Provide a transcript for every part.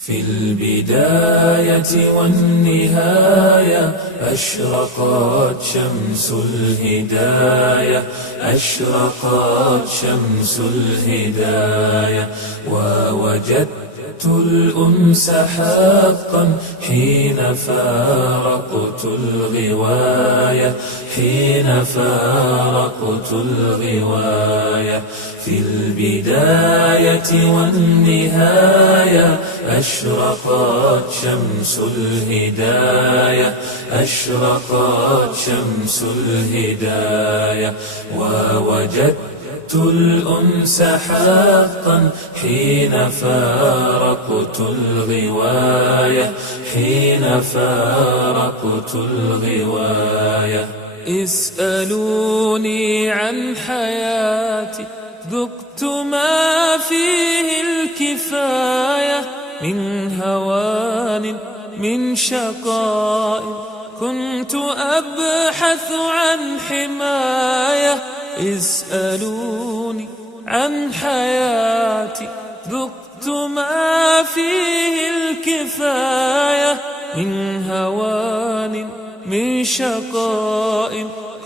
في البداية والنهاية أشرقت شمس الهداية، أشرقت شمس الهداية، ووجدت الأنس حقا حين فارقت الغواية، حين فارقت الغواية. في البداية والنهاية أشرقت شمس الهداية، أشرقت شمس الهداية، ووجدت الأنس حقا حين فارقت الغواية، حين فارقت الغواية. اسألوني عن حياتي ذقت ما فيه الكفاية، من هوان من شقاء كنت أبحث عن حماية. اسألوني عن حياتي ذقت ما فيه الكفاية، من هوان من شقاء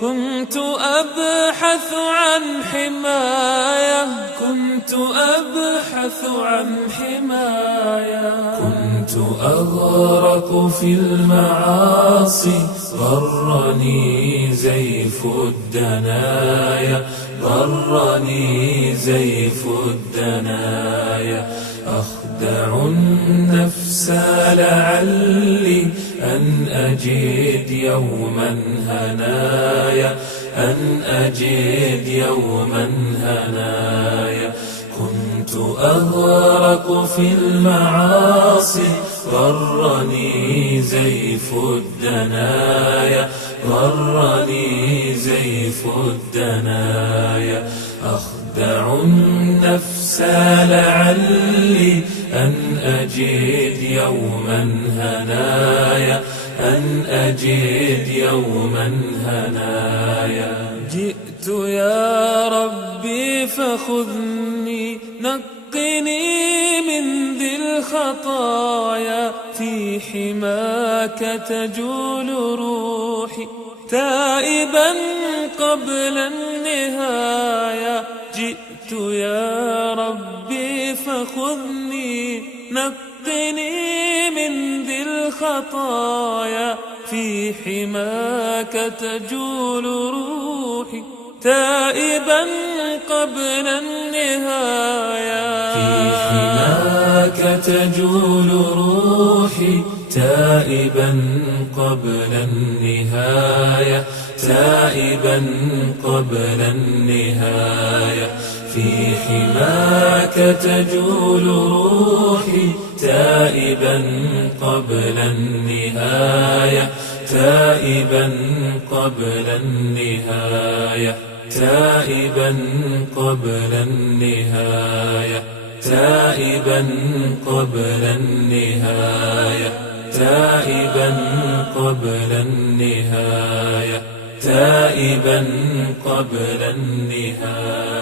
كنت أبحث عن حماية، كنت أبحث عن حماية. كنت أغرق في المعاصي غرني زيف الدنايا، غرني زيف الدنايا. أخدع النفس لعلي أن أجد يوما هنايا، أن أجد يوما هنايا. كنت أغرق في المعاصي غرني زيف الدنايا، غرني زيف الدنايا. أخدع النفس لعلي أن أجد يوما هنايا، أن أجد يوما هنايا. جئت يا ربي فخذني، نقني من ذي الخطايا، في حماك تجول روحي تائبا قبل النهاية. جئت يا ربي فخذني، نقني من ذي الخطايا، في حماك تجول روحي تائبا قبل النهاية. في حماك تجول روحي تائبا قبل النهاية، تائبا قبل النهاية. في حماك تجول روحي تائبا قبل النهاية، تائبا قبل النهاية، تائبا قبل النهاية، تائبا قبل النهاية، تائبا قبل النهاية، تائبا قبل النهاية.